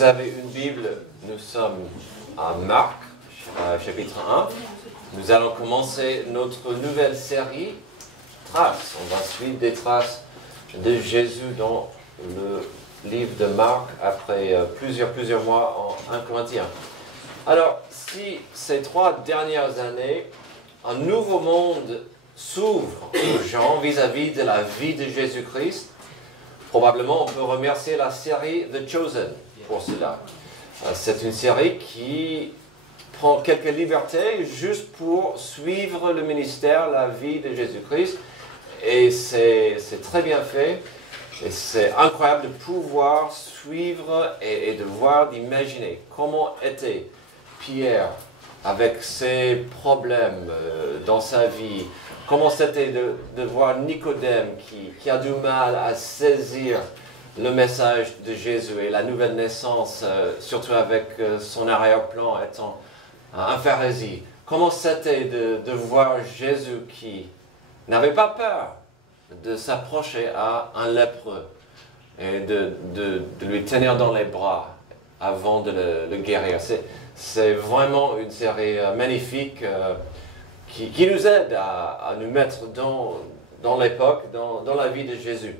vous avez une Bible, nous sommes à Marc, chapitre 1. Nous allons commencer notre nouvelle série, Traces. On va suivre des traces de Jésus dans le livre de Marc après plusieurs mois en 1 Corinthiens. Alors, si ces 3 dernières années, un nouveau monde s'ouvre aux gens vis-à-vis de la vie de Jésus-Christ, probablement on peut remercier la série The Chosen pour cela. C'est une série qui prend quelques libertés juste pour suivre le ministère, la vie de Jésus-Christ. Et c'est très bien fait. Et c'est incroyable de pouvoir suivre et de voir, d'imaginer comment était Pierre avec ses problèmes dans sa vie. Comment c'était de voir Nicodème qui a du mal à saisir le message de Jésus et la nouvelle naissance, surtout avec son arrière-plan étant un pharisien. Comment c'était de voir Jésus qui n'avait pas peur de s'approcher à un lépreux et de lui tenir dans les bras avant de le guérir. C'est vraiment une série magnifique qui nous aide à nous mettre dans l'époque, dans la vie de Jésus.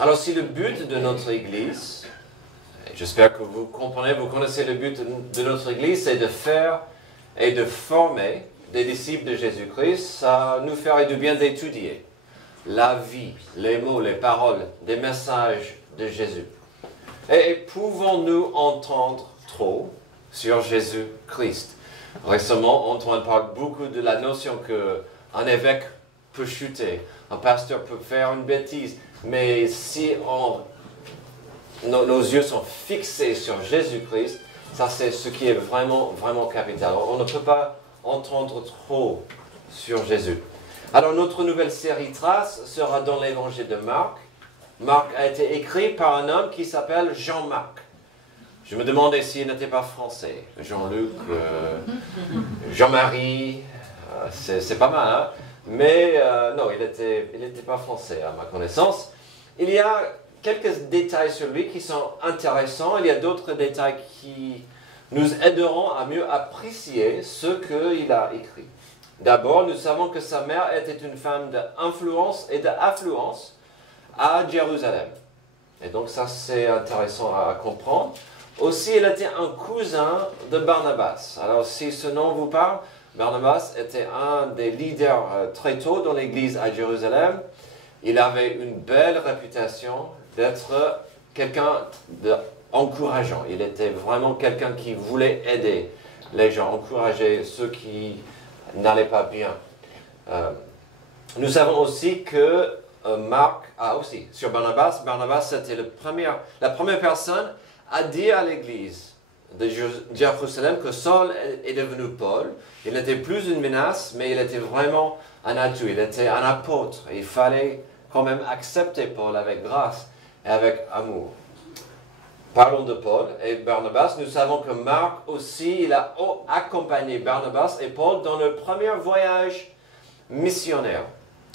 Alors si le but de notre Église, j'espère que vous comprenez, vous connaissez le but de notre Église, c'est de faire et de former des disciples de Jésus-Christ, ça nous ferait du bien d'étudier la vie, les mots, les paroles, des messages de Jésus. Et pouvons-nous entendre trop sur Jésus-Christ? Récemment, Antoine parle beaucoup de la notion qu'un évêque peut chuter, un pasteur peut faire une bêtise, mais si nos yeux sont fixés sur Jésus-Christ, ça c'est ce qui est vraiment, vraiment capital. On ne peut pas entendre trop sur Jésus. Alors notre nouvelle série Traces sera dans l'évangile de Marc. Marc a été écrit par un homme qui s'appelle Jean-Marc. Je me demandais s'il n'était pas français. Jean-Luc, Jean-Marie, c'est pas mal, hein? Mais non, il n'était pas français à ma connaissance. Il y a quelques détails sur lui qui sont intéressants. Il y a d'autres détails qui nous aideront à mieux apprécier ce qu'il a écrit. D'abord, nous savons que sa mère était une femme d'influence et d'affluence à Jérusalem. Et donc ça, c'est intéressant à comprendre. Aussi, il était un cousin de Barnabas. Alors, si ce nom vous parle, Barnabas était un des leaders très tôt dans l'église à Jérusalem. Il avait une belle réputation d'être quelqu'un d'encourageant. Il était vraiment quelqu'un qui voulait aider les gens, encourager ceux qui n'allaient pas bien. Nous savons aussi que Marc a aussi, sur Barnabas, c'était la première personne à dire à l'église de Jérusalem que Saul est devenu Paul. Il n'était plus une menace, mais il était vraiment un atout, il était un apôtre. Il fallait quand même accepter Paul avec grâce et avec amour. Parlons de Paul et Barnabas. Nous savons que Marc aussi, il a accompagné Barnabas et Paul dans le premier voyage missionnaire.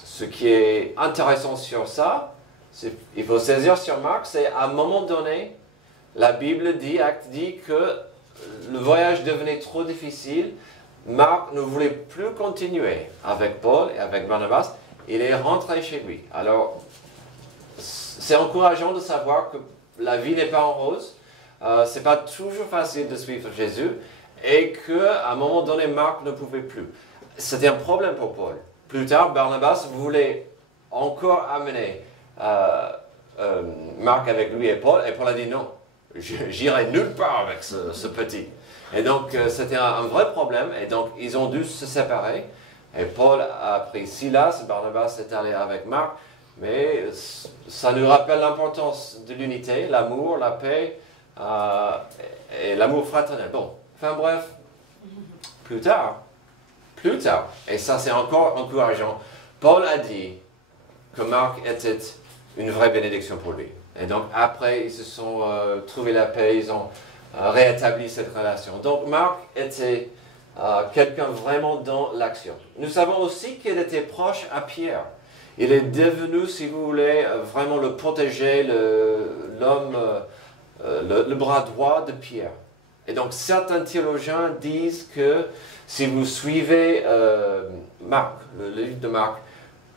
Ce qui est intéressant sur ça, il faut saisir sur Marc, c'est à un moment donné, la Bible dit, Acte dit que le voyage devenait trop difficile. Marc ne voulait plus continuer avec Paul et avec Barnabas. Il est rentré chez lui. Alors, c'est encourageant de savoir que la vie n'est pas en rose. C'est pas toujours facile de suivre Jésus. Et qu'à un moment donné, Marc ne pouvait plus. C'était un problème pour Paul. Plus tard, Barnabas voulait encore amener Marc avec lui et Paul a dit non. J'irai nulle part avec ce petit. Et donc, c'était un vrai problème. Et donc, ils ont dû se séparer. Et Paul a pris Silas, Barnabas est allé avec Marc. Mais ça nous rappelle l'importance de l'unité, l'amour, la paix et l'amour fraternel. Bon, enfin bref, plus tard, et ça c'est encore encourageant, Paul a dit que Marc était une vraie bénédiction pour lui. Et donc après, ils se sont trouvé la paix, ils ont rétabli cette relation. Donc Marc était quelqu'un vraiment dans l'action. Nous savons aussi qu'il était proche à Pierre. Il est devenu, si vous voulez, vraiment le protéger, l'homme le bras droit de Pierre. Et donc certains théologiens disent que si vous suivez Marc, le livre de Marc,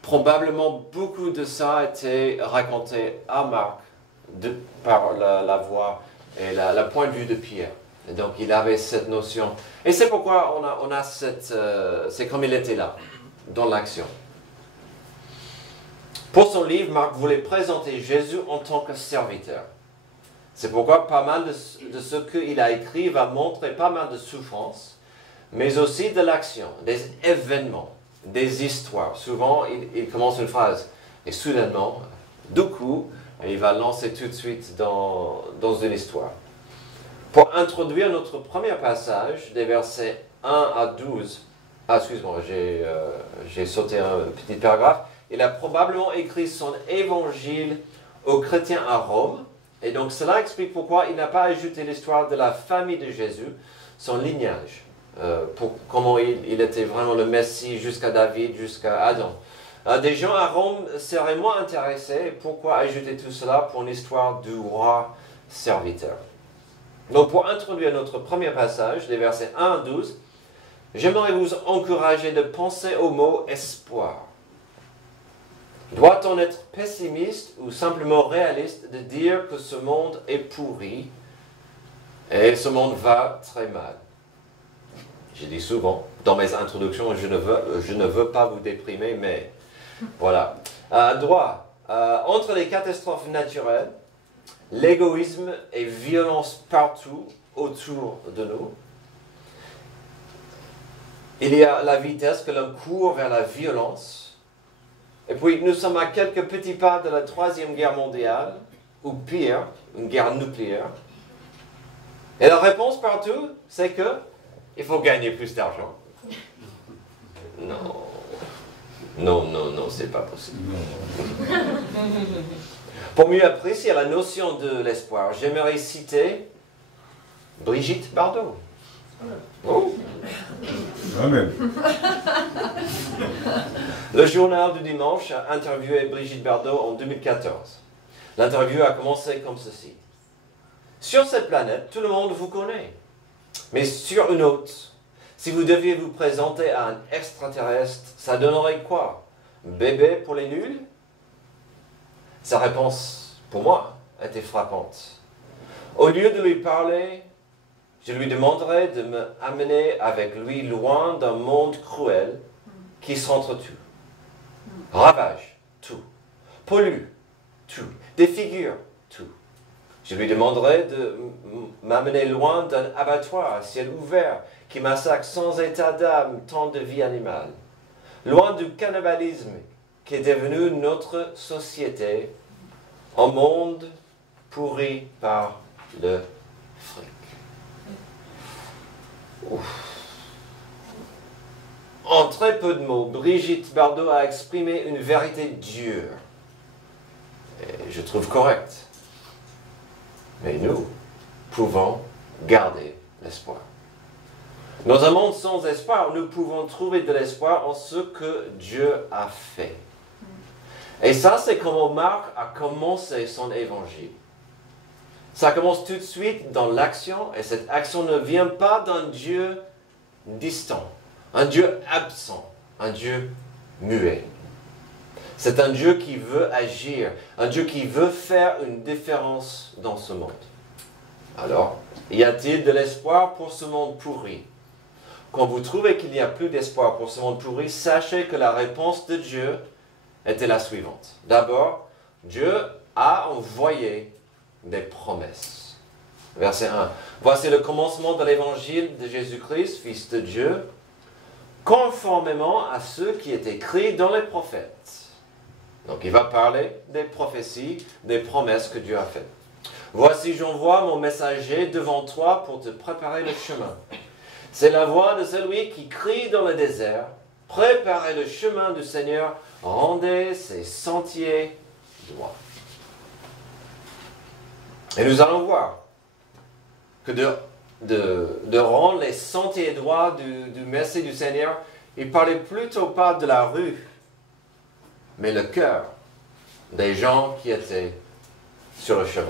probablement beaucoup de ça a été raconté à Marc par la voix et la point de vue de Pierre. Et donc il avait cette notion. Et c'est pourquoi on a cette... c'est comme il était là, dans l'action. Pour son livre, Marc voulait présenter Jésus en tant que serviteur. C'est pourquoi pas mal de ce qu'il a écrit va montrer pas mal de souffrances, mais aussi de l'action, des événements, des histoires. Souvent, il commence une phrase, et soudainement, du coup, il va lancer tout de suite dans une histoire. Pour introduire notre premier passage, des versets 1 à 12, excuse-moi, j'ai sauté un petit paragraphe. Il a probablement écrit son évangile aux chrétiens à Rome, et donc cela explique pourquoi il n'a pas ajouté l'histoire de la famille de Jésus, son lignage, pour comment il était vraiment le Messie jusqu'à David, jusqu'à Adam. Des gens à Rome seraient moins intéressés. Pourquoi ajouter tout cela pour une histoire du roi serviteur? Donc pour introduire notre premier passage, les versets 1 à 12, j'aimerais vous encourager de penser au mot espoir. Doit-on être pessimiste ou simplement réaliste de dire que ce monde est pourri et ce monde va très mal? Je dis souvent dans mes introductions, je ne veux pas vous déprimer, mais voilà. Entre les catastrophes naturelles, l'égoïsme et violence partout autour de nous, il y a la vitesse que l'on court vers la violence. Et puis, nous sommes à quelques petits pas de la Troisième Guerre mondiale, ou pire, une guerre nucléaire. Et la réponse partout, c'est que il faut gagner plus d'argent. Non, c'est pas possible. Pour mieux apprécier la notion de l'espoir, j'aimerais citer Brigitte Bardot. Oh. Amen. Le journal du dimanche a interviewé Brigitte Bardot en 2014. L'interview a commencé comme ceci. Sur cette planète, tout le monde vous connaît. Mais sur une autre, si vous deviez vous présenter à un extraterrestre, ça donnerait quoi? Bébé pour les nuls? Sa réponse, pour moi, était frappante. Au lieu de lui parler, je lui demanderais de me amener avec lui loin d'un monde cruel qui s'entretue, ravage tout, pollue tout, défigure tout. Je lui demanderais de m'amener loin d'un abattoir à ciel ouvert qui massacre sans état d'âme tant de vie animale, loin du cannibalisme qui est devenu notre société, un monde pourri par le fric. Ouf. En très peu de mots, Brigitte Bardot a exprimé une vérité dure, et je trouve correcte. Mais nous pouvons garder l'espoir. Dans un monde sans espoir, nous pouvons trouver de l'espoir en ce que Dieu a fait. Et ça, c'est comment Marc a commencé son évangile. Ça commence tout de suite dans l'action, et cette action ne vient pas d'un Dieu distant, un Dieu absent, un Dieu muet. C'est un Dieu qui veut agir, un Dieu qui veut faire une différence dans ce monde. Alors, y a-t-il de l'espoir pour ce monde pourri? Quand vous trouvez qu'il n'y a plus d'espoir pour ce monde pourri, sachez que la réponse de Dieu était la suivante. D'abord, Dieu a envoyé des promesses. Verset 1. Voici le commencement de l'évangile de Jésus-Christ, Fils de Dieu, conformément à ce qui est écrit dans les prophètes. Donc il va parler des prophéties, des promesses que Dieu a faites. Voici, j'envoie mon messager devant toi pour te préparer le chemin. C'est la voix de celui qui crie dans le désert. Préparez le chemin du Seigneur, rendez ses sentiers droits. Et nous allons voir que de rendre les sentiers droits du Messie du Seigneur, il parlait plutôt pas de la rue, mais le cœur des gens qui étaient sur le chemin.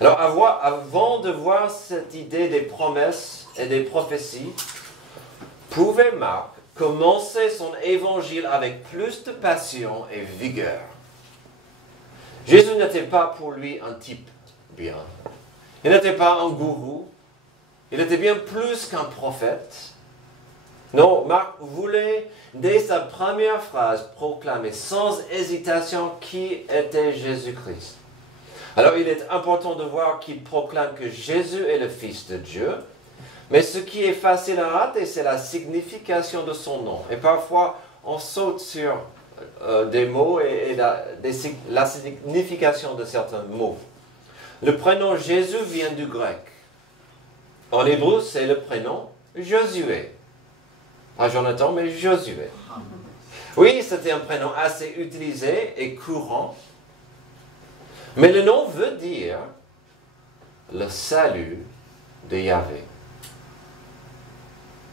Alors, avant de voir cette idée des promesses et des prophéties, pouvait Marc commencer son évangile avec plus de passion et vigueur. Jésus n'était pas pour lui un type bien. Il n'était pas un gourou. Il était bien plus qu'un prophète. Non, Marc voulait, dès sa première phrase, proclamer sans hésitation qui était Jésus-Christ. Alors, il est important de voir qu'il proclame que Jésus est le Fils de Dieu. Mais ce qui est facile à rater, c'est la signification de son nom. Et parfois, on saute sur des mots et la signification de certains mots. Le prénom Jésus vient du grec. En hébreu, c'est le prénom Josué. Pas Jonathan, mais Josué. Oui, c'était un prénom assez utilisé et courant. Mais le nom veut dire le salut de Yahvé.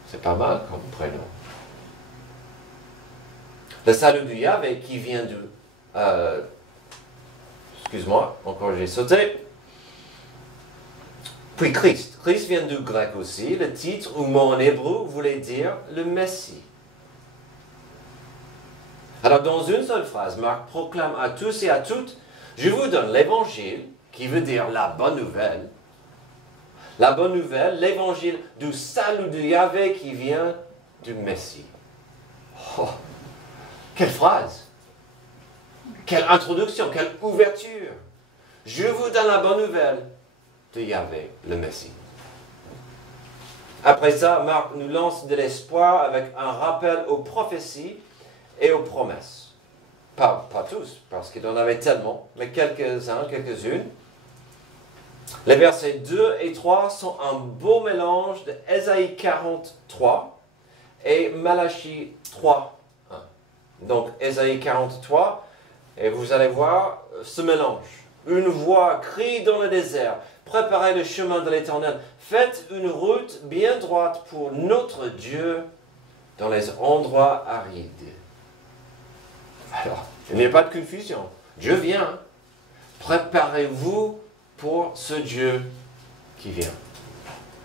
C'est pas mal comme prénom. Le salut de Yahvé qui vient de... excuse-moi, encore j'ai sauté. Puis Christ. Christ vient du grec aussi. Le titre ou mot en hébreu voulait dire le Messie. Alors dans une seule phrase, Marc proclame à tous et à toutes, je vous donne l'évangile, qui veut dire la bonne nouvelle. La bonne nouvelle, l'évangile du salut de Yahvé qui vient du Messie. Oh, quelle phrase! Quelle introduction, quelle ouverture! Je vous donne la bonne nouvelle de Yahvé, le Messie. Après ça, Marc nous lance de l'espoir avec un rappel aux prophéties et aux promesses. Pas tous, parce qu'il en avait tellement, mais quelques-unes. Les versets 2 et 3 sont un beau mélange de Ésaïe 43 et Malachie 3. Donc, Ésaïe 43, et vous allez voir ce mélange. Une voix crie dans le désert, préparez le chemin de l'Éternel, faites une route bien droite pour notre Dieu dans les endroits arides. Alors, il n'y a pas de confusion. Dieu vient. Préparez-vous pour ce Dieu qui vient.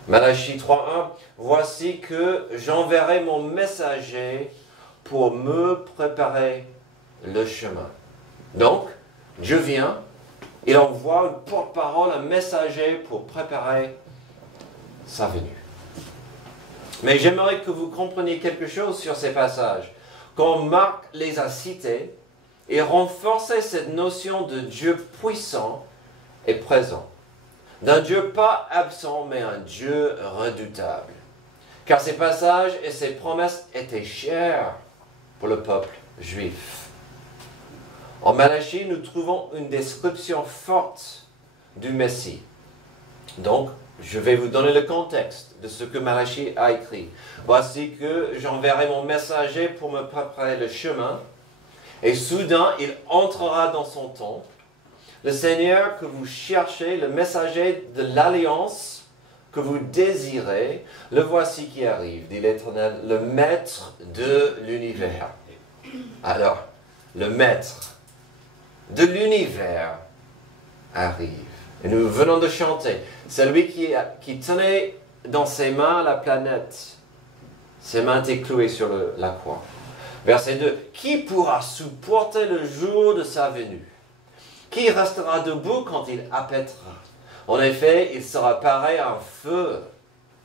Malachie 3.1, voici que j'enverrai mon messager pour me préparer le chemin. Donc, Dieu vient, il envoie une porte-parole, un messager pour préparer sa venue. Mais j'aimerais que vous compreniez quelque chose sur ces passages. Quand Marc les a cités, il renforçait cette notion de Dieu puissant et présent. D'un Dieu pas absent, mais un Dieu redoutable. Car ces passages et ces promesses étaient chers pour le peuple juif. En Malachie, nous trouvons une description forte du Messie. Donc, je vais vous donner le contexte de ce que Malachie a écrit. Voici que j'enverrai mon messager pour me préparer le chemin, et soudain il entrera dans son temple. Le Seigneur que vous cherchez, le messager de l'alliance que vous désirez, le voici qui arrive, dit l'Éternel, le maître de l'univers. Alors, le maître de l'univers arrive. Et nous venons de chanter. C'est lui qui tenait dans ses mains la planète. Ses mains étaient clouées sur la croix. Verset 2. Qui pourra supporter le jour de sa venue? Qui restera debout quand il apparaîtra? En effet, il sera pareil à un feu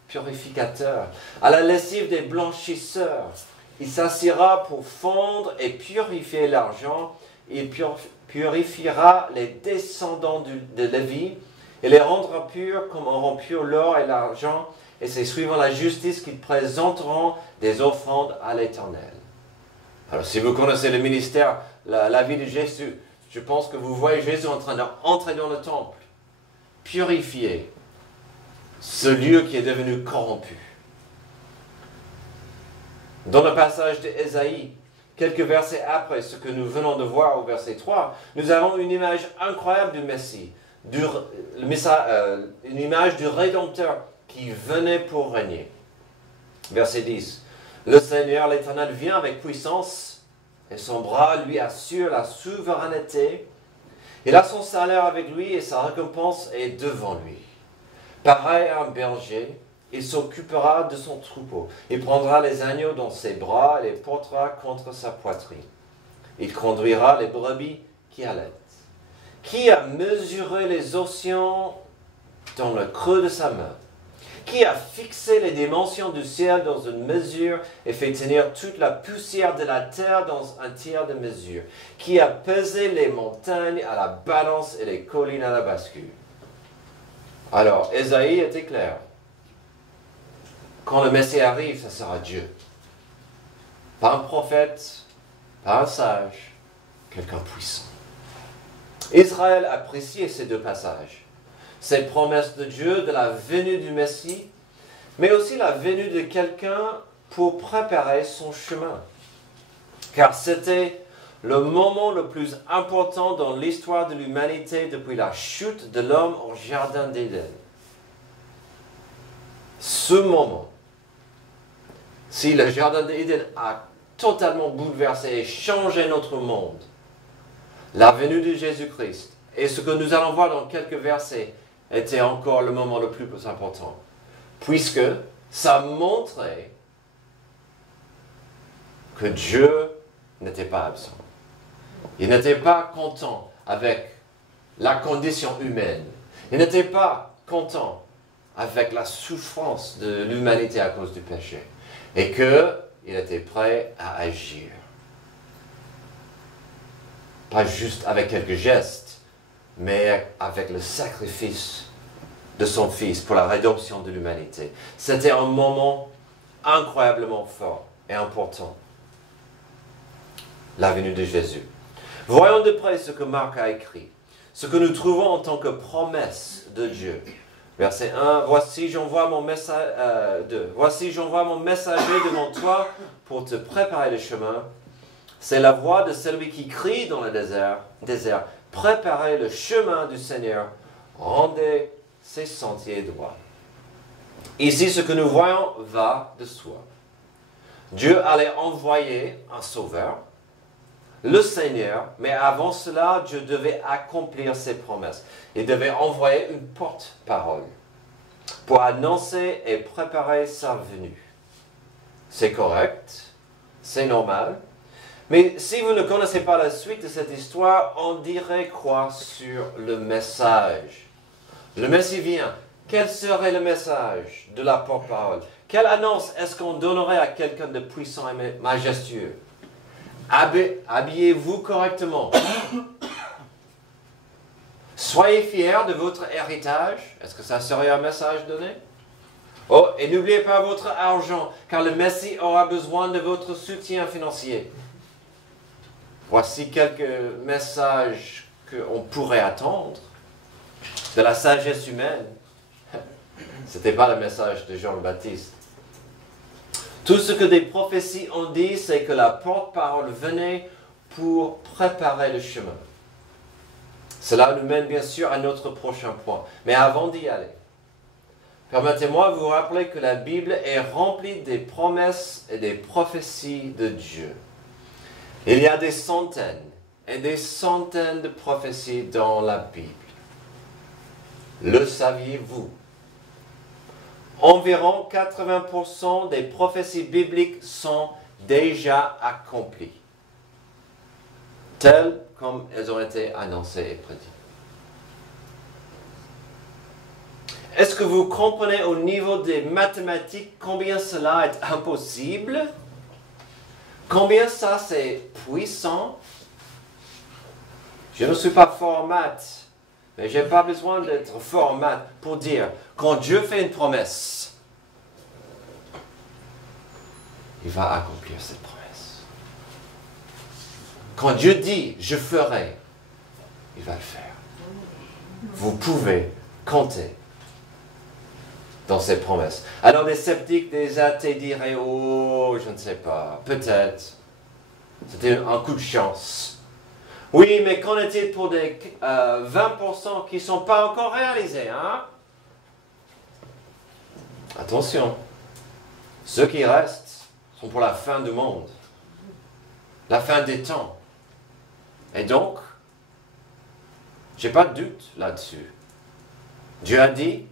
purificateur, à la lessive des blanchisseurs. Il s'assiera pour fondre et purifier l'argent. Il purifiera les descendants de Lévi et les rendra purs comme on rend pur l'or et l'argent, et c'est suivant la justice qu'ils présenteront des offrandes à l'Éternel. Alors si vous connaissez le ministère, la vie de Jésus, je pense que vous voyez Jésus en train d'entrer dans le temple, purifier ce lieu qui est devenu corrompu. Dans le passage d'Ésaïe, quelques versets après ce que nous venons de voir au verset 3, nous avons une image incroyable du Messie, une image du Rédempteur qui venait pour régner. Verset 10. Le Seigneur, l'Éternel, vient avec puissance et son bras lui assure la souveraineté. Il a son salaire avec lui et sa récompense est devant lui. Pareil à un berger, il s'occupera de son troupeau. Il prendra les agneaux dans ses bras et les portera contre sa poitrine. Il conduira les brebis qui allaitent. Qui a mesuré les océans dans le creux de sa main? Qui a fixé les dimensions du ciel dans une mesure et fait tenir toute la poussière de la terre dans un tiers de mesure? Qui a pesé les montagnes à la balance et les collines à la bascule? Alors, Ésaïe était clair. Quand le Messie arrive, ça sera Dieu. Pas un prophète, pas un sage, quelqu'un puissant. Israël appréciait ces deux passages. Ces promesses de Dieu, de la venue du Messie, mais aussi la venue de quelqu'un pour préparer son chemin. Car c'était le moment le plus important dans l'histoire de l'humanité depuis la chute de l'homme au Jardin d'Éden. Ce moment, si le Jardin d'Éden a totalement bouleversé et changé notre monde, la venue de Jésus-Christ et ce que nous allons voir dans quelques versets était encore le moment le plus important, puisque ça montrait que Dieu n'était pas absent. Il n'était pas content avec la condition humaine. Il n'était pas content avec la souffrance de l'humanité à cause du péché. Et qu'il était prêt à agir. Pas juste avec quelques gestes, mais avec le sacrifice de son Fils pour la rédemption de l'humanité. C'était un moment incroyablement fort et important. La venue de Jésus. Voyons de près ce que Marc a écrit, ce que nous trouvons en tant que promesse de Dieu. Verset 1, voici j'envoie mon messager devant toi pour te préparer le chemin. C'est la voix de celui qui crie dans le désert, préparez le chemin du Seigneur, rendez ses sentiers droits. Ici, ce que nous voyons va de soi. Dieu allait envoyer un sauveur, le Seigneur, mais avant cela, Dieu devait accomplir ses promesses. Il devait envoyer une porte-parole pour annoncer et préparer sa venue. C'est correct, c'est normal, mais si vous ne connaissez pas la suite de cette histoire, on dirait croire sur le message. Le Messie vient. Quel serait le message de la porte-parole? Quelle annonce est-ce qu'on donnerait à quelqu'un de puissant et majestueux? Habillez-vous correctement. Soyez fiers de votre héritage. Est-ce que ça serait un message donné? Oh, et n'oubliez pas votre argent, car le Messie aura besoin de votre soutien financier. Voici quelques messages qu'on pourrait attendre de la sagesse humaine. Ce n'était pas le message de Jean le Baptiste. Tout ce que des prophéties ont dit, c'est que la porte-parole venait pour préparer le chemin. Cela nous mène bien sûr à notre prochain point. Mais avant d'y aller, permettez-moi de vous rappeler que la Bible est remplie des promesses et des prophéties de Dieu. Il y a des centaines et des centaines de prophéties dans la Bible. Le saviez-vous? Environ 80% des prophéties bibliques sont déjà accomplies, telles comme elles ont été annoncées et prédites. Est-ce que vous comprenez au niveau des mathématiques combien cela est impossible? Combien ça c'est puissant? Je ne suis pas fort en maths. Mais je n'ai pas besoin d'être fort en maths pour dire, quand Dieu fait une promesse, il va accomplir cette promesse. Quand Dieu dit, je ferai, il va le faire. Vous pouvez compter dans ces promesses. Alors des sceptiques, des athées diraient, oh, je ne sais pas, peut-être. C'était un coup de chance. Oui, mais qu'en est-il pour des 20% qui ne sont pas encore réalisés, hein? Attention, ceux qui restent sont pour la fin du monde, la fin des temps. Et donc, Je n'ai pas de doute là-dessus. Dieu a dit,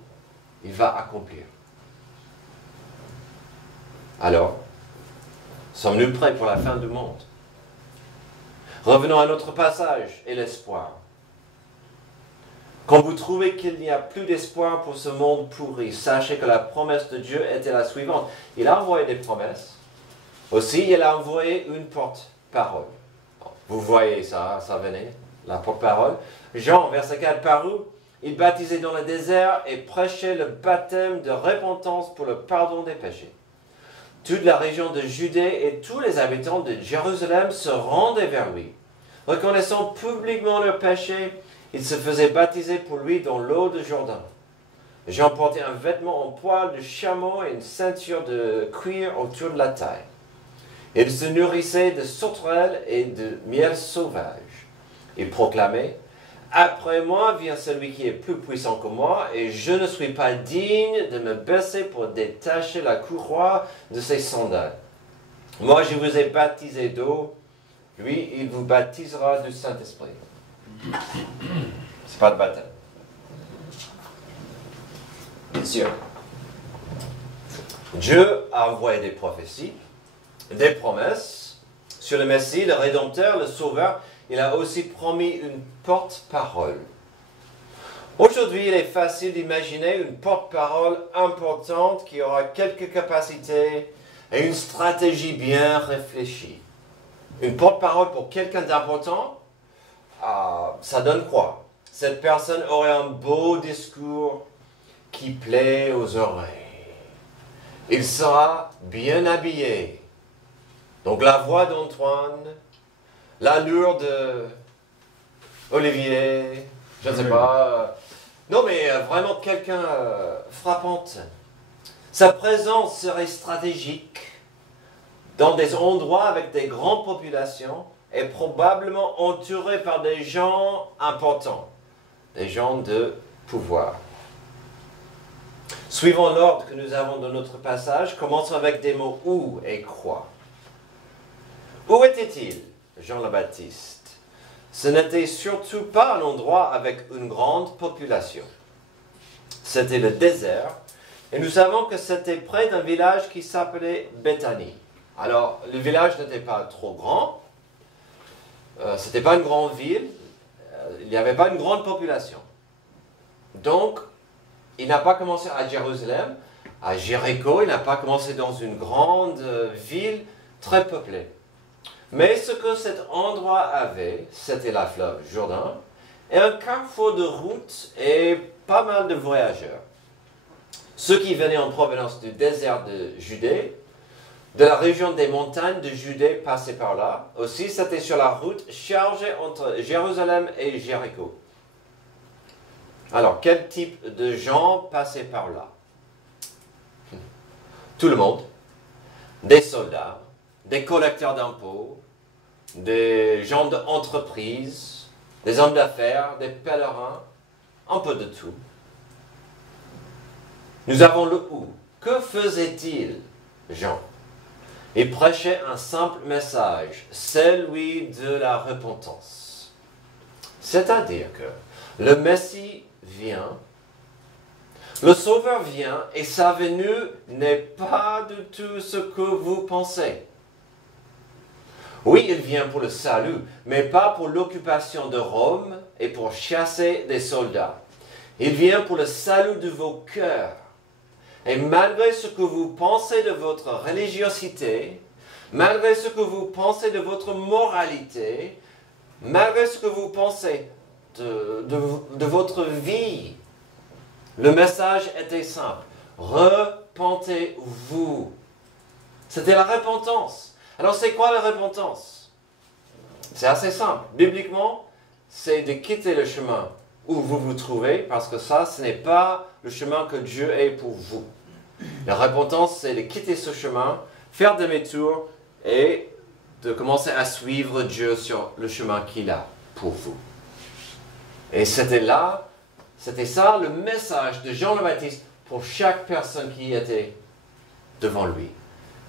il va accomplir. Alors, sommes-nous prêts pour la fin du monde? Revenons à notre passage et l'espoir. Quand vous trouvez qu'il n'y a plus d'espoir pour ce monde pourri, sachez que la promesse de Dieu était la suivante. Il a envoyé des promesses. Aussi, il a envoyé une porte-parole. Vous voyez ça venait, la porte-parole. Jean, verset 4, parut, il baptisait dans le désert et prêchait le baptême de repentance pour le pardon des péchés. Toute la région de Judée et tous les habitants de Jérusalem se rendaient vers lui. Reconnaissant publiquement leurs péchés, ils se faisaient baptiser pour lui dans l'eau de Jourdain. Jean portait un vêtement en poil de chameau et une ceinture de cuir autour de la taille. Il se nourrissait de sauterelles et de miel sauvage. Il proclamait, « Après moi vient celui qui est plus puissant que moi, et je ne suis pas digne de me baisser pour détacher la courroie de ses sandales. Moi, je vous ai baptisé d'eau, lui, il vous baptisera du Saint-Esprit. » C'est pas de baptême. Bien sûr. Dieu a envoyé des prophéties, des promesses sur le Messie, le Rédempteur, le Sauveur. Il a aussi promis une porte-parole. Aujourd'hui, il est facile d'imaginer une porte-parole importante qui aura quelques capacités et une stratégie bien réfléchie. Une porte-parole pour quelqu'un d'important, ça donne quoi? Cette personne aurait un beau discours qui plaît aux oreilles. Il sera bien habillé. Donc la voix d'Antoine, l'allure de Olivier, je ne sais pas. Non, mais vraiment quelqu'un frappante. Sa présence serait stratégique dans des endroits avec des grandes populations et probablement entouré par des gens importants, des gens de pouvoir. Suivant l'ordre que nous avons dans notre passage, commençons avec des mots « où » et « quoi ». Où était-il, Jean le Baptiste? Ce n'était surtout pas un endroit avec une grande population. C'était le désert, et nous savons que c'était près d'un village qui s'appelait Béthanie. Alors, le village n'était pas trop grand, ce n'était pas une grande ville, il n'y avait pas une grande population. Donc, il n'a pas commencé à Jérusalem, à Jéricho, il n'a pas commencé dans une grande ville très peuplée. Mais ce que cet endroit avait, c'était la fleuve Jourdain, et un carrefour de routes et pas mal de voyageurs. Ceux qui venaient en provenance du désert de Judée, de la région des montagnes de Judée passaient par là. Aussi, c'était sur la route chargée entre Jérusalem et Jéricho. Alors, quel type de gens passaient par là? Tout le monde. Des soldats, des collecteurs d'impôts, des gens d'entreprise, des hommes d'affaires, des pèlerins, un peu de tout. Nous avons le où. Que faisait-il, Jean? Il prêchait un simple message, celui de la repentance. C'est-à-dire que le Messie vient, le Sauveur vient, et sa venue n'est pas du tout ce que vous pensez. Oui, il vient pour le salut, mais pas pour l'occupation de Rome et pour chasser des soldats. Il vient pour le salut de vos cœurs. Et malgré ce que vous pensez de votre religiosité, malgré ce que vous pensez de votre moralité, malgré ce que vous pensez de votre vie, le message était simple. Repentez-vous. C'était la repentance. Alors c'est quoi la repentance? C'est assez simple. Bibliquement, c'est de quitter le chemin où vous vous trouvez, parce que ça, ce n'est pas le chemin que Dieu est pour vous. La repentance, c'est de quitter ce chemin, faire demi-tour et de commencer à suivre Dieu sur le chemin qu'il a pour vous. Et c'était ça le message de Jean le Baptiste pour chaque personne qui était devant lui.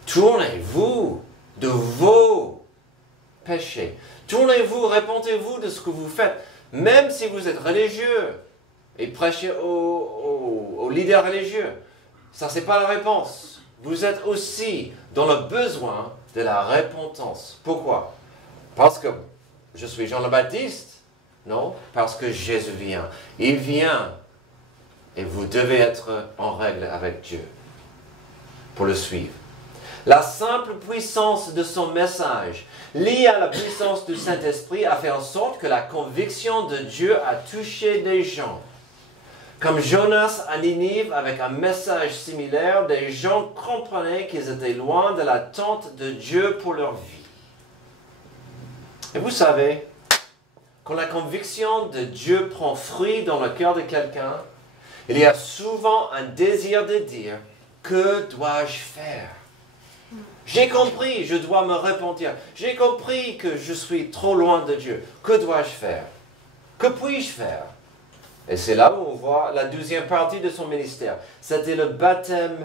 Tournez-vous de vos péchés. Tournez-vous, repentez-vous de ce que vous faites. même si vous êtes religieux et prêchez aux leaders religieux, ça c'est pas la réponse. Vous êtes aussi dans le besoin de la repentance. Pourquoi? Parce que je suis Jean le Baptiste? Non, parce que Jésus vient. Il vient et vous devez être en règle avec Dieu pour le suivre. La simple puissance de son message, liée à la puissance du Saint-Esprit, a fait en sorte que la conviction de Dieu a touché des gens. Comme Jonas à Ninive, avec un message similaire, des gens comprenaient qu'ils étaient loin de l'attente de Dieu pour leur vie. Et vous savez, quand la conviction de Dieu prend fruit dans le cœur de quelqu'un, il y a souvent un désir de dire, que dois-je faire? J'ai compris, je dois me repentir. J'ai compris que je suis trop loin de Dieu. Que dois-je faire? Que puis-je faire? Et c'est là où on voit la deuxième partie de son ministère. C'était le baptême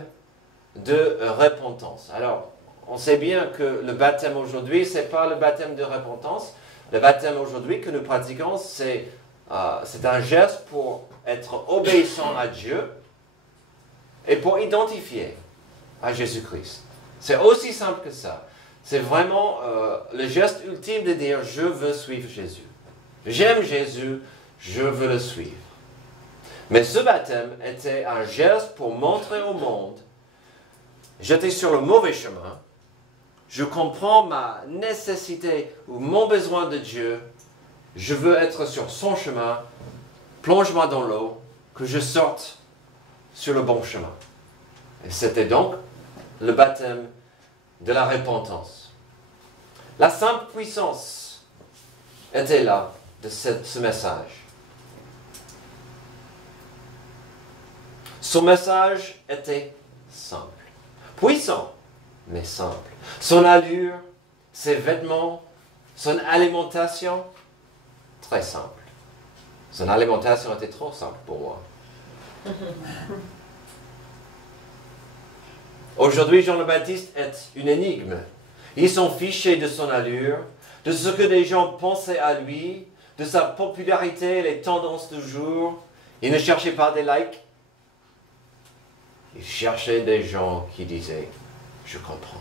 de repentance. Alors, on sait bien que le baptême aujourd'hui, ce n'est pas le baptême de repentance. Le baptême aujourd'hui que nous pratiquons, c'est un geste pour être obéissant à Dieu et pour identifier à Jésus-Christ. C'est aussi simple que ça. C'est vraiment le geste ultime de dire « Je veux suivre Jésus. J'aime Jésus, je veux le suivre. » Mais ce baptême était un geste pour montrer au monde « J'étais sur le mauvais chemin. Je comprends ma nécessité ou mon besoin de Dieu. Je veux être sur son chemin. Plonge-moi dans l'eau, que je sorte sur le bon chemin. » Et c'était donc le baptême de la repentance. La simple puissance était là de ce message. Son message était simple. Puissant, mais simple. Son allure, ses vêtements, son alimentation, très simple. Son alimentation était trop simple pour moi. Aujourd'hui, Jean le Baptiste est une énigme. Ils sont fichés de son allure, de ce que les gens pensaient à lui, de sa popularité, les tendances du jour. Ils ne cherchaient pas des likes. Ils cherchaient des gens qui disaient « Je comprends ».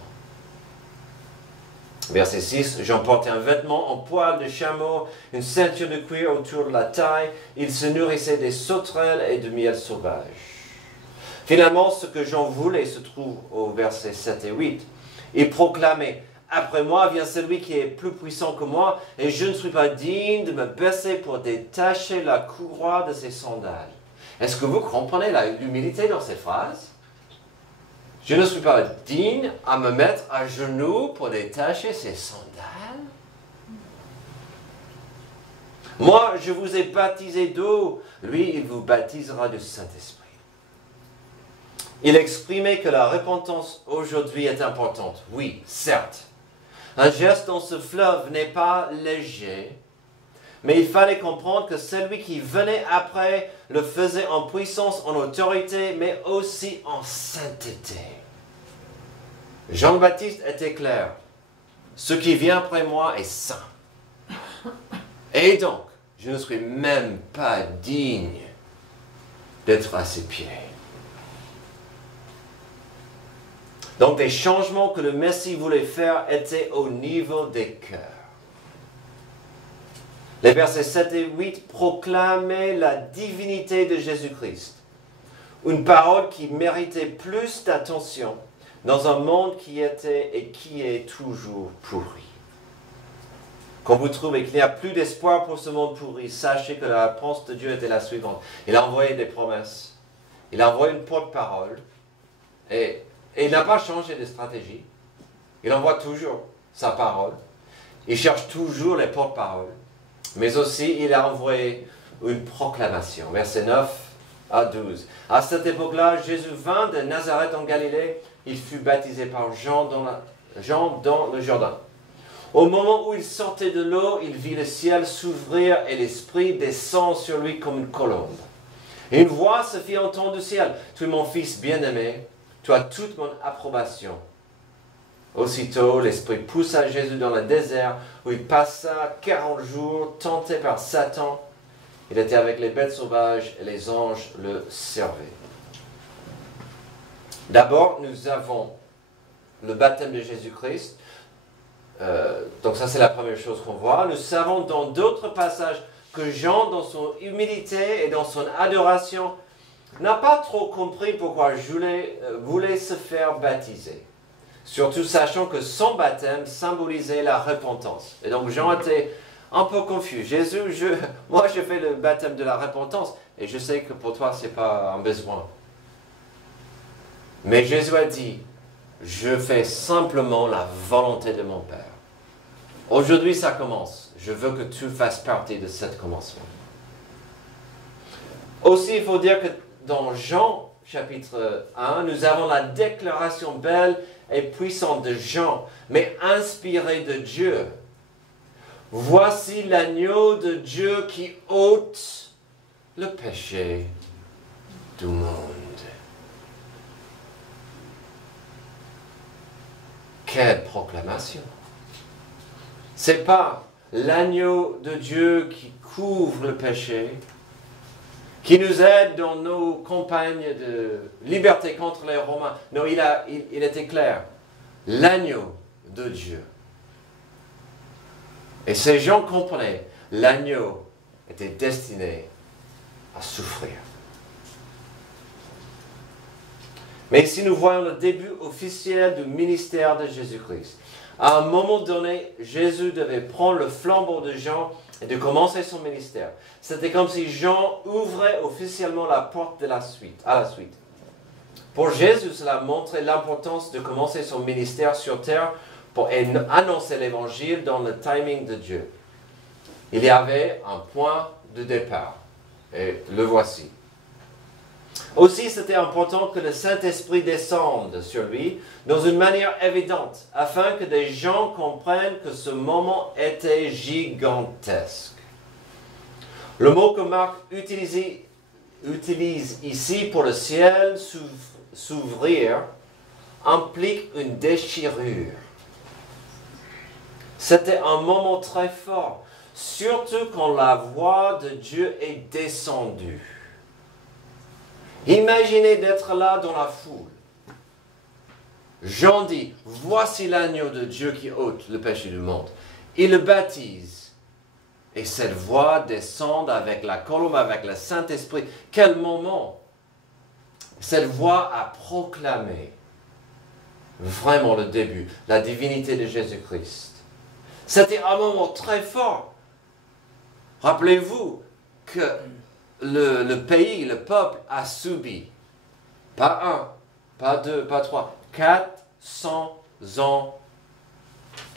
Verset 6, Jean portait un vêtement en poil de chameau, une ceinture de cuir autour de la taille. Il se nourrissait des sauterelles et de miel sauvage. Finalement, ce que Jean voulait se trouve au verset 7 et 8. Il proclamait « Après moi vient celui qui est plus puissant que moi, et je ne suis pas digne de me baisser pour détacher la courroie de ses sandales. » Est-ce que vous comprenez l'humilité dans cette phrase? Je ne suis pas digne à me mettre à genoux pour détacher ses sandales. Moi, je vous ai baptisé d'eau. Lui, il vous baptisera du Saint-Esprit. Il exprimait que la repentance aujourd'hui est importante. Oui, certes. Un geste dans ce fleuve n'est pas léger, mais il fallait comprendre que celui qui venait après le faisait en puissance, en autorité, mais aussi en sainteté. Jean le Baptiste était clair. Ce qui vient après moi est saint. Et donc, je ne suis même pas digne d'être à ses pieds. Donc, des changements que le Messie voulait faire étaient au niveau des cœurs. Les versets 7 et 8 proclamaient la divinité de Jésus-Christ. Une parole qui méritait plus d'attention dans un monde qui était et qui est toujours pourri. Quand vous trouvez qu'il n'y a plus d'espoir pour ce monde pourri, sachez que la réponse de Dieu était la suivante. Il a envoyé des promesses. Il a envoyé une porte-parole. Et il n'a pas changé de stratégie. Il envoie toujours sa parole. Il cherche toujours les porte-paroles. Mais aussi, il a envoyé une proclamation. Versets 9 à 12. À cette époque-là, Jésus vint de Nazareth en Galilée. Il fut baptisé par Jean dans le Jourdain. Au moment où il sortait de l'eau, il vit le ciel s'ouvrir et l'Esprit descend sur lui comme une colombe. Et une voix se fit entendre du ciel. « Tu es mon Fils bien-aimé, tu as toute mon approbation. » Aussitôt, l'Esprit poussa Jésus dans le désert, où il passa 40 jours tenté par Satan. Il était avec les bêtes sauvages et les anges le servaient. D'abord, nous avons le baptême de Jésus-Christ. Donc ça, c'est la première chose qu'on voit. Nous savons dans d'autres passages que Jean, dans son humilité et dans son adoration, n'a pas trop compris pourquoi Jules voulait se faire baptiser. Surtout sachant que son baptême symbolisait la repentance. Et donc Jean était un peu confus. Jésus, moi je fais le baptême de la repentance et je sais que pour toi ce n'est pas un besoin. Mais Jésus a dit, je fais simplement la volonté de mon Père. Aujourd'hui ça commence. Je veux que tu fasses partie de ce commencement. Aussi il faut dire que dans Jean chapitre 1, nous avons la déclaration belle et puissante de Jean, mais inspirée de Dieu. Voici l'agneau de Dieu qui ôte le péché du monde. Quelle proclamation! C'est pas l'agneau de Dieu qui couvre le péché, qui nous aide dans nos campagnes de liberté contre les Romains. Non, il était clair. L'agneau de Dieu. Et ces gens comprenaient, l'agneau était destiné à souffrir. Mais ici, nous voyons le début officiel du ministère de Jésus-Christ. À un moment donné, Jésus devait prendre le flambeau de Jean et de commencer son ministère. C'était comme si Jean ouvrait officiellement la porte à la suite. Pour Jésus, cela montrait l'importance de commencer son ministère sur terre pour annoncer l'évangile dans le timing de Dieu. Il y avait un point de départ, et le voici. Aussi, c'était important que le Saint-Esprit descende sur lui dans une manière évidente, afin que des gens comprennent que ce moment était gigantesque. Le mot que Marc utilise ici pour le ciel s'ouvrir implique une déchirure. C'était un moment très fort, surtout quand la voix de Dieu est descendue. Imaginez d'être là dans la foule. Jean dit, voici l'agneau de Dieu qui ôte le péché du monde. Il le baptise. Et cette voix descend avec la colombe, avec le Saint-Esprit. Quel moment! Cette voix a proclamé vraiment le début, la divinité de Jésus-Christ. C'était un moment très fort. Rappelez-vous que le pays, le peuple a subi, pas un, pas deux, pas trois, 400 ans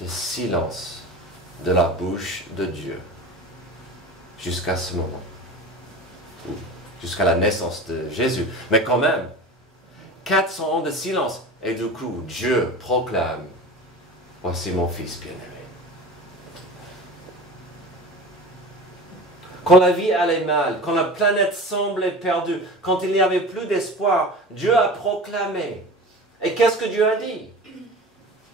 de silence de la bouche de Dieu jusqu'à ce moment, jusqu'à la naissance de Jésus. Mais quand même, 400 ans de silence, et du coup, Dieu proclame, voici mon fils bien-aimé. Quand la vie allait mal, quand la planète semblait perdue, quand il n'y avait plus d'espoir, Dieu a proclamé. Et qu'est-ce que Dieu a dit?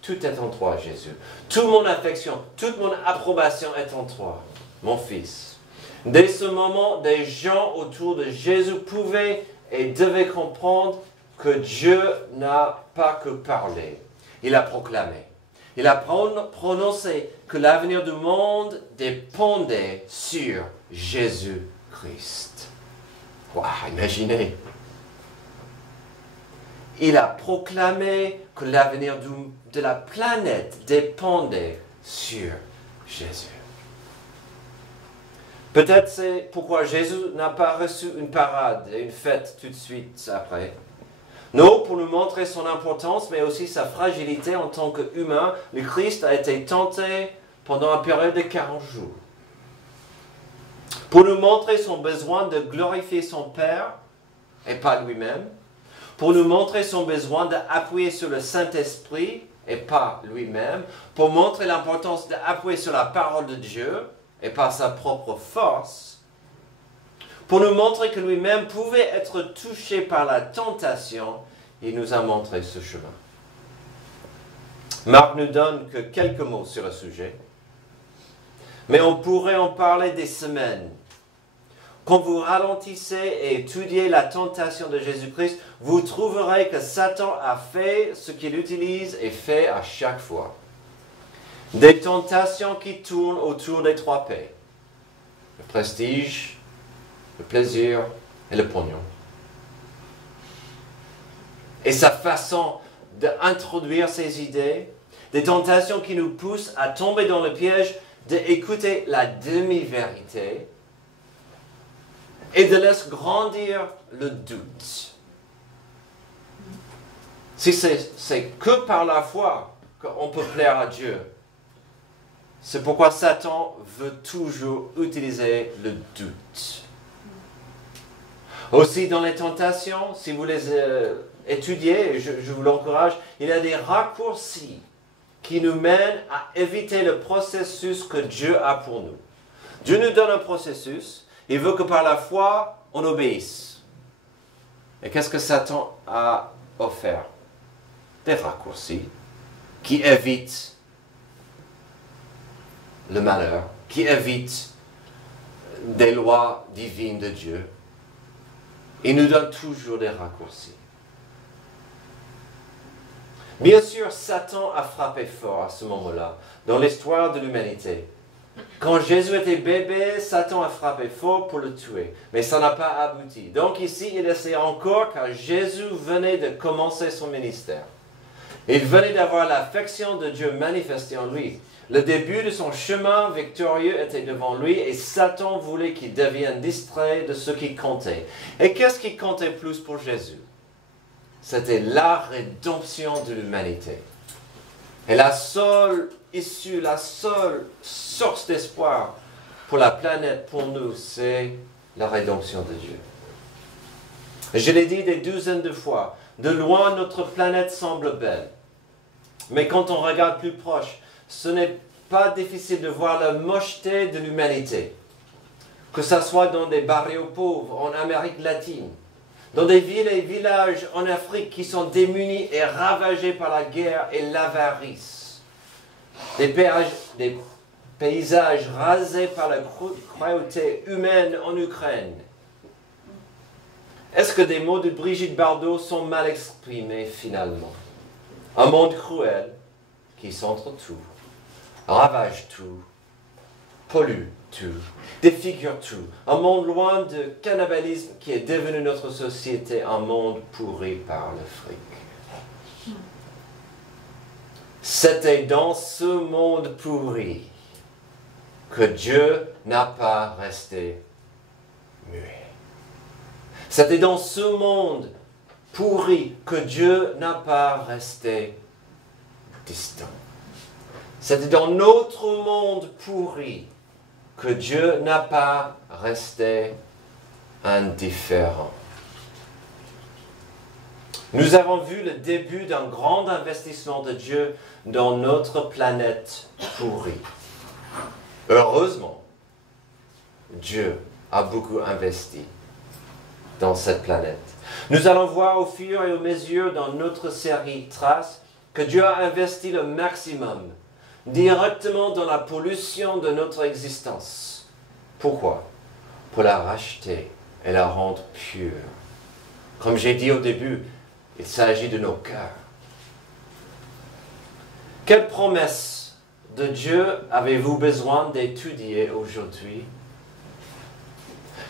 Tout est en toi, Jésus. Toute mon affection, toute mon approbation est en toi, mon fils. Dès ce moment, des gens autour de Jésus pouvaient et devaient comprendre que Dieu n'a pas que parlé. Il a proclamé. Il a prononcé que l'avenir du monde dépendait sur Jésus-Christ. Wow, imaginez. Il a proclamé que l'avenir de la planète dépendait sur Jésus. Peut-être c'est pourquoi Jésus n'a pas reçu une parade et une fête tout de suite après. Non, pour nous montrer son importance, mais aussi sa fragilité en tant qu'humain, le Christ a été tenté pendant une période de 40 jours. Pour nous montrer son besoin de glorifier son Père, et pas lui-même. Pour nous montrer son besoin d'appuyer sur le Saint-Esprit, et pas lui-même. Pour montrer l'importance d'appuyer sur la parole de Dieu, et pas sa propre force. Pour nous montrer que lui-même pouvait être touché par la tentation, il nous a montré ce chemin. Marc ne donne que quelques mots sur le sujet, mais on pourrait en parler des semaines. quand vous ralentissez et étudiez la tentation de Jésus-Christ, vous trouverez que Satan a fait ce qu'il utilise et fait à chaque fois. Des tentations qui tournent autour des 3 P. Le prestige, le plaisir et le pognon. Et sa façon d'introduire ces idées, des tentations qui nous poussent à tomber dans le piège d'écouter la demi-vérité et de laisser grandir le doute. Si c'est que par la foi qu'on peut plaire à Dieu, c'est pourquoi Satan veut toujours utiliser le doute. Aussi dans les tentations, si vous les étudiez, je vous l'encourage, il y a des raccourcis qui nous mènent à éviter le processus que Dieu a pour nous. Dieu nous donne un processus, il veut que par la foi, on obéisse. Et qu'est-ce que Satan a offert? Des raccourcis qui évitent le malheur, qui évitent des lois divines de Dieu. Il nous donne toujours des raccourcis. Bien sûr, Satan a frappé fort à ce moment-là, dans l'histoire de l'humanité. Quand Jésus était bébé, Satan a frappé fort pour le tuer, mais ça n'a pas abouti. Donc ici, il essaie encore car Jésus venait de commencer son ministère. Il venait d'avoir l'affection de Dieu manifestée en lui. Le début de son chemin victorieux était devant lui et Satan voulait qu'il devienne distrait de ce qui comptait. Et qu'est-ce qui comptait plus pour Jésus? C'était la rédemption de l'humanité. Et la seule issue, la seule source d'espoir pour la planète, pour nous, c'est la rédemption de Dieu. Et je l'ai dit des douzaines de fois, de loin notre planète semble belle. Mais quand on regarde plus proche, ce n'est pas difficile de voir la mocheté de l'humanité. Que ce soit dans des barrios pauvres en Amérique latine, dans des villes et villages en Afrique qui sont démunis et ravagés par la guerre et l'avarice. Des paysages rasés par la cruauté humaine en Ukraine. Est-ce que des mots de Brigitte Bardot sont mal exprimés finalement? Un monde cruel qui centre tout, ravage tout, pollue tout, défigure tout. Un monde loin de cannibalisme qui est devenu notre société, un monde pourri par le fric. C'était dans ce monde pourri que Dieu n'a pas resté muet. C'était dans ce monde pourri que Dieu n'a pas resté distant. C'était dans notre monde pourri que Dieu n'a pas resté indifférent. Nous avons vu le début d'un grand investissement de Dieu dans notre planète pourrie. Heureusement, Dieu a beaucoup investi dans cette planète. Nous allons voir au fur et à mesure dans notre série Traces que Dieu a investi le maximum directement dans la pollution de notre existence. Pourquoi? Pour la racheter et la rendre pure. Comme j'ai dit au début, il s'agit de nos cœurs. Quelle promesse de Dieu avez-vous besoin d'étudier aujourd'hui?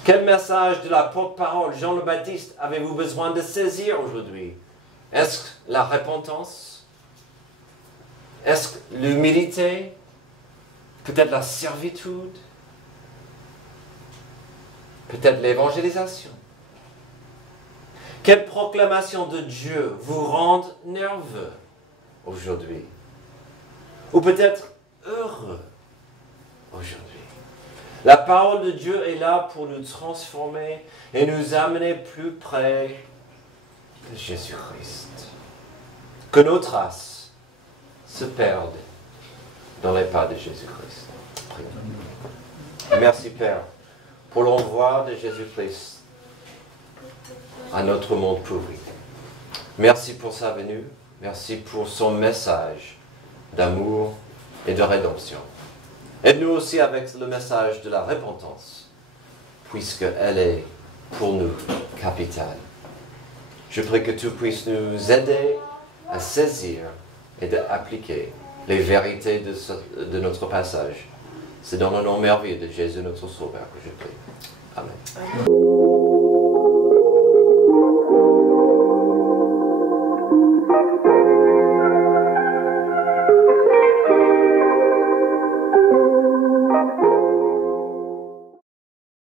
Quel message de la porte-parole Jean le Baptiste avez-vous besoin de saisir aujourd'hui? Est-ce la repentance? Est-ce l'humilité? Peut-être la servitude? Peut-être l'évangélisation? Quelle proclamation de Dieu vous rend nerveux aujourd'hui? Ou peut-être heureux aujourd'hui? La parole de Dieu est là pour nous transformer et nous amener plus près de Jésus-Christ. Que nos traces se perdent dans les pas de Jésus-Christ. Prions. Merci Père pour l'envoi de Jésus-Christ à notre monde pourri. Merci pour sa venue. Merci pour son message d'amour et de rédemption. Aide-nous aussi avec le message de la repentance. puisqu'elle est pour nous capitale. Je prie que tu puisses nous aider à saisir et d'appliquer les vérités de notre passage. C'est dans le nom merveilleux de Jésus notre Sauveur que je prie. Amen.